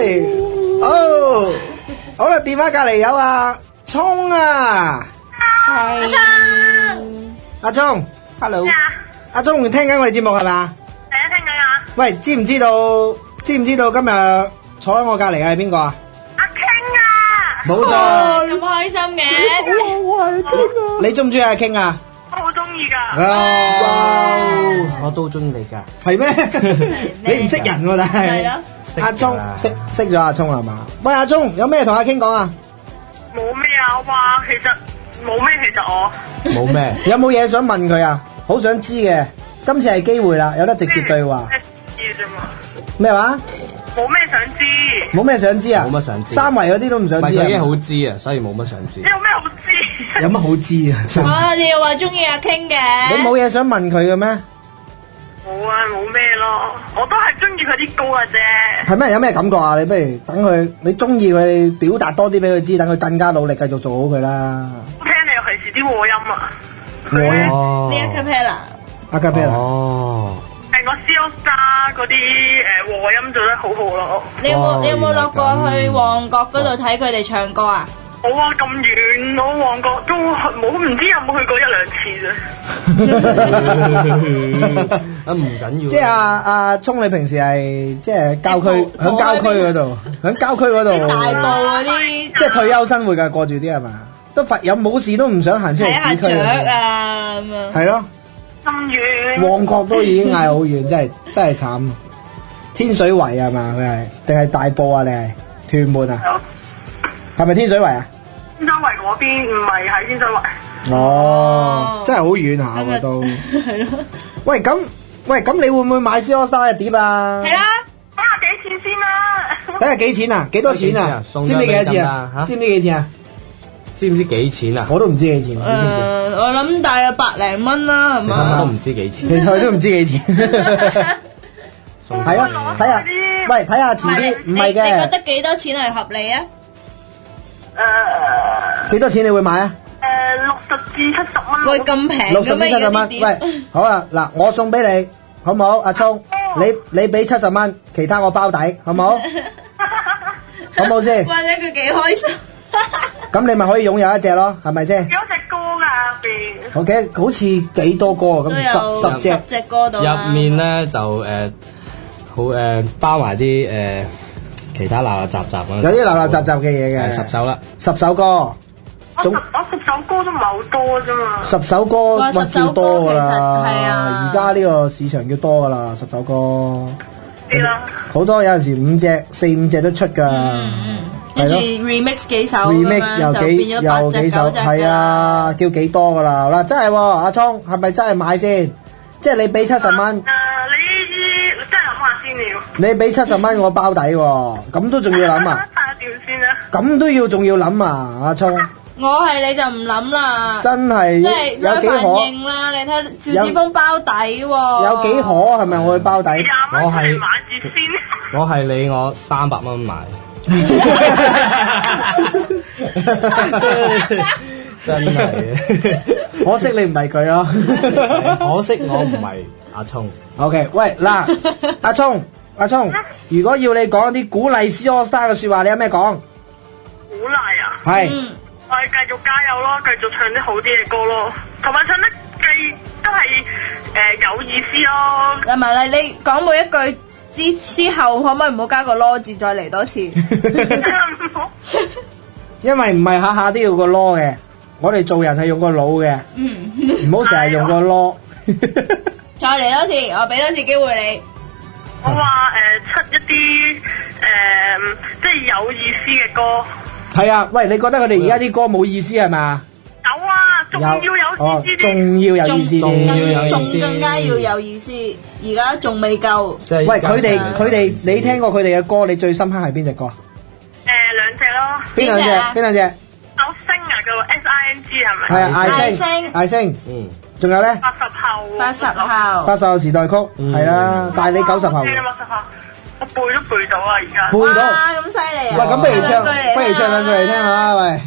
哦，好啦，電話隔離有阿聰啊，阿聰，阿聰 ，hello，阿聰聽緊我哋節目係嘛？係啊，聽緊啊。喂，知唔知道今日坐喺我隔離嘅係邊個啊？阿 King 啊！冇錯，咁開心嘅。我係 King 啊！你中唔中意阿 King 啊？我好中意㗎。哇！我都中意你㗎。係咩？你唔識人喎，但係。係咯。阿聰識咗阿聰係嘛？喂，阿聰有咩同阿 King 講啊？冇咩啊，話其實冇咩，其實我冇咩？有冇嘢想問佢啊？好想知嘅，今次係機會啦，有得直接對話。知啫嘛。咩話？冇咩想知。冇咩想知啊？冇乜想知。三圍嗰啲都唔想知啊？佢已經好知啊，所以冇乜想知。有咩好知？有乜好知啊？你又話中意阿 King 嘅。你冇嘢想問佢嘅咩？冇啊，冇咩咯，我都係中意佢啲歌嘅啫。係咩？有咩感覺啊？你不如等佢，你中意佢，你表達多啲俾佢知，等佢更加努力繼續做好佢啦。聽你尤其是啲和音啊。和音。哦。呢一 capella。阿 capella。哦。係我 C AllStar 嗰啲和音做得好好咯。你有冇落過去旺角嗰度睇佢哋唱歌啊？冇啊，咁遠，我旺角都冇，唔知有冇去過一兩次啫。啊，唔緊要。即係阿聰，你平時係即係郊區，喺郊區嗰度，喺郊區嗰度。即係大埔嗰啲。即係退休生活㗎，過住啲係嘛？都有冇事都唔想行出嚟市區。睇下雀啊咁樣。係咯。咁遠。旺角都已經嗌好遠，真係慘。天水圍係嘛？佢係定係大埔啊？你係屯門啊？係咪天水圍啊？天水圍嗰邊唔係喺天水圍。哦，真係好遠下喎都。係咯。喂，咁你會唔會買 C AllStar 嘅碟啊？係啦。睇下幾錢先啦。睇下幾錢啊？幾多錢啊？知唔知幾多錢啊？知唔知幾錢啊？知唔知幾錢啊？我都唔知幾錢。我諗大約100零蚊啦，係嘛？我都唔知幾錢。其實我都唔知幾錢。係咯，睇下，喂，睇下前啲，唔係嘅。你覺得幾多錢係合理啊？幾多錢你會買啊？60至70蚊。喂，咁平嘅咩？60至70蚊。喂，好啊，嗱，我送俾你，好唔好？阿聰，你俾70蚊，其他我包底，好唔好？好唔好先？或者佢幾開心。咁你咪可以擁有一隻咯，係咪先？幾多隻歌㗎入邊？好嘅，好似幾多歌啊？咁10隻歌到啦。入面咧就好包埋啲其他垃垃雜雜啊。有啲垃垃雜雜嘅嘢嘅。10首啦。10首歌。我10首歌都唔係好多啫嘛。 10首歌乜叫多㗎啦？係啊。而家呢個市場叫多㗎啦，10首歌。係啦。好多有陣時5隻、4、5隻都出㗎。跟住 remix 幾首咁樣就變咗8隻9隻㗎。係啊，叫幾多㗎啦？嗱，真係喎，阿聰係咪真係買先？即係你俾70蚊。你真係諗下先了。你俾70蚊我包底喎，咁都仲要諗啊？睇下點先啊？咁都仲要諗啊，阿聰。我係你就唔諗啦。真係。即係有幾可？認啦，你睇趙子峰包底喎。有幾可係咪我去包底？我係買住先。我係你我300蚊買。真係，可惜你唔係佢咯，可惜我唔係阿聰。OK， 喂嗱，阿聰，如果要你講啲鼓勵 C AllStar 嘅説話，你有咩講？鼓勵啊？係。我哋繼續加油咯，繼續唱啲好啲嘅歌咯，同埋唱得都係有意思咯。嗱埋你講每一句之後，可唔可以唔好加個囉字，再嚟多次？因為唔係下下都要個囉嘅，我哋做人係用個腦嘅，唔好成日用個囉。再嚟多次，我俾多次機會你。我話出一啲即係有意思嘅歌。係啊，喂，你覺得佢哋而家啲歌冇意思係咪？有啊，仲要有意思啲。仲要有意思啲，仲更加要有意思。而家仲未夠。喂，佢哋，你聽過佢哋嘅歌，你最深刻係邊隻歌？兩隻咯。邊兩隻？有星啊，叫 SING 係咪？係啊，艾星。仲有咧？80後時代曲，係啦，但係你90後。我背都背到啊！而家背到咁犀利啊！喂，咁不如唱兩句嚟聽下，喂。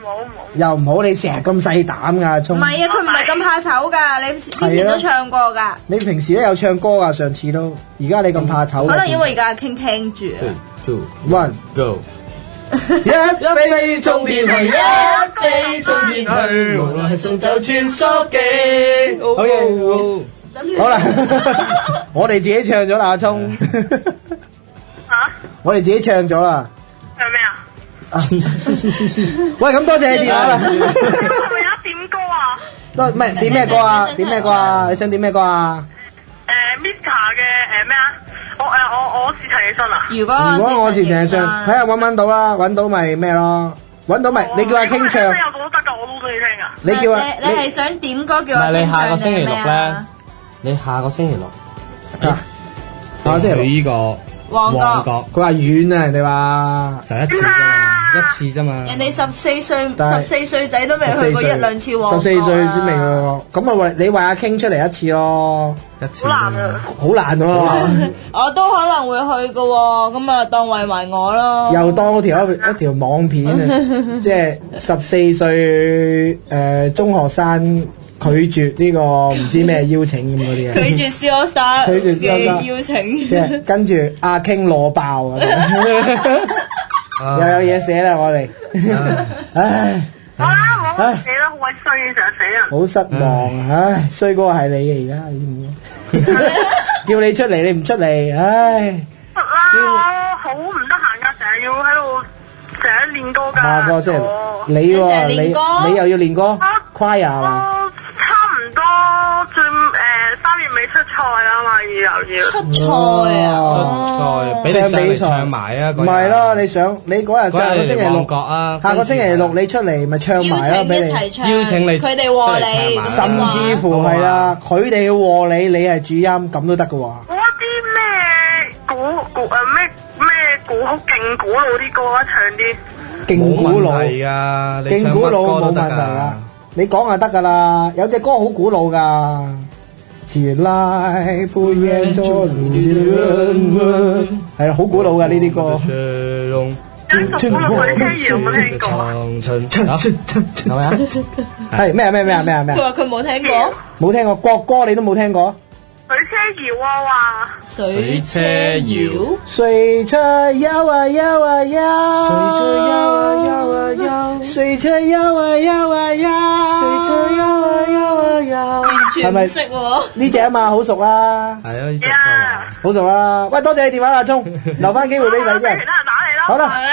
冇。又唔好，你成日咁細膽㗎，聰。唔係啊，佢唔係咁怕醜㗎，你之前都唱過㗎。你平時都有唱歌㗎，上次都，而家你咁怕醜。可能因為而家傾聽住啊。two One go。一飛沖天去，一飛沖天去，無奈送走穿梭機。好嘢，好啦，我哋自己唱咗啦，阿聰。嚇？我哋自己唱咗啦。唱咩啊？喂，咁多謝你電話啦。係咪有點歌啊？唔係點咩歌啊？點咩歌啊？你想點咩歌啊？ Mika 嘅咩啊？我是陳奕迅啊！如果我是陳奕迅，睇下揾唔揾到啦，揾到咪咩咯？揾到咪你叫阿 King 唱。有都得㗎，我都中意聽㗎。你叫啊？你係想點歌叫我唔係你聽下個星期唱定咩六咧啊？，你下個星期六啊，下個星期六去呢個旺角角佢話遠啊，人哋話。就一次啫嘛，一次啫嘛。人哋14歲但係14歲仔都未去過一兩次旺角啊。 14歲先未去過，咁啊為你為阿 King 出嚟一次咯，一次啫嘛好難啊！好難喎，我都可能會去嘅喎，咁啊當為埋我咯。又當嗰條一條網片啊，即係14歲中學生拒絕呢個唔知咩邀請咁嗰啲啊，拒絕蕭生拒絕蕭生嘅邀請。即係跟住阿 King 攞爆啊，又有嘢寫啦我哋，唉。好啦，冇死啦，好鬼衰嘅，成日死人。好失望啊！唉，衰嗰個係你啊，而家知唔知？叫你出嚟，你唔出嚟，唉！得啦，我好唔得閒㗎，成日要喺度，成日練歌㗎。下個星期你你成喎，日練歌你又要練歌，choir 係嘛？我差唔多最3月尾出賽啦嘛，又要。出賽啊！賽俾你上嚟唱埋啊！唔係咯，你上你嗰日下個星期旺六角啊，下個星期六你出嚟咪唱邀埋啦，請俾你。一齊唱，邀請你佢哋和你，出嚟唱埋甚至乎係啦，佢哋要和你，你係主音，咁都得㗎喎。嗰啲咩咩古好勁古老啲歌啊，唱啲。勁古老，冇問題㗎，你勁古老唱乜歌冇問題都得㗎啊！你講就得㗎啦，有隻歌好古老㗎。遲來不願做你的人，係啦，好古老㗎呢啲歌。跟住古老水車兒有冇聽過啊？係咪啊？係咩佢話佢冇聽過冇聽過國歌，你都冇聽過？水車搖啊話。水車搖，水車搖啊搖啊搖，水車搖啊搖啊搖，水車搖啊搖啊搖，水車搖啊搖啊搖，完全唔識喎。呢只啊嘛，好熟啊，係啊，呢隻歌 Yeah 好熟啦。喂，多謝你電話阿聰，留翻機會俾第啲人俾其。他人打你咯。好啦。係咧。